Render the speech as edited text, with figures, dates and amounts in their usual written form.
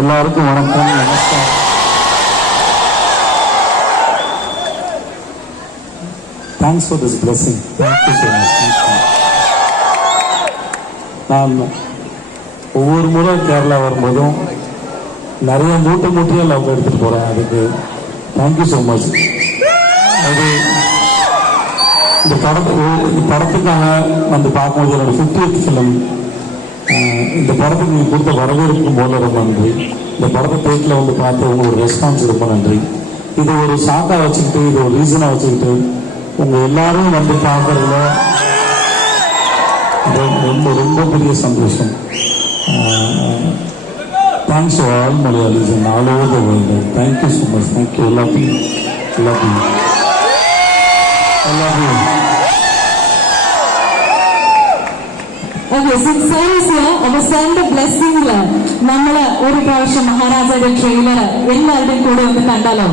எல்லாருக்கும் வணக்கம், நமஸ்காரம். Thanks for this blessing. Thank you so much. நான் ஒவ்வொரு முறை கேரளா வரும்போதும் நிறைய மூட்டையாக லவ் எடுத்துகிட்டு போகிறேன். அதுக்கு தேங்க்யூ ஸோ மச். அது இந்த படத்துக்காக வந்து பார்க்கும்போது என்னோட 50th ஃபிலிம். இந்த படத்துக்கு நீங்கள் கொடுத்த வரவேற்கும் போல ரொம்ப நன்றி. இந்த படத்தை தேட்டில் வந்து பார்த்து உங்களோட ரெஸ்பான்ஸ் ரொம்ப நன்றி. இது ஒரு ஷாக்காக வச்சுக்கிட்டு, இது ஒரு ரீசனாக வச்சுக்கிட்டு உங்கள் எல்லாரும் வந்து பார்க்கறதுல ரொம்ப ரொம்ப பெரிய சந்தோஷம். Thanks to all Malayalis and all over the world. Thank you so much. Thank you. எல்லாத்தையும் അവസാന്റെ ബ്ലെസ്സിംഗില് നമ്മള് ഒരു പ്രാവശ്യം മഹാരാജയുടെ ട്രെയിലർ എല്ലാവരുടെയും കൂടെ ഒന്ന് കണ്ടാലോ?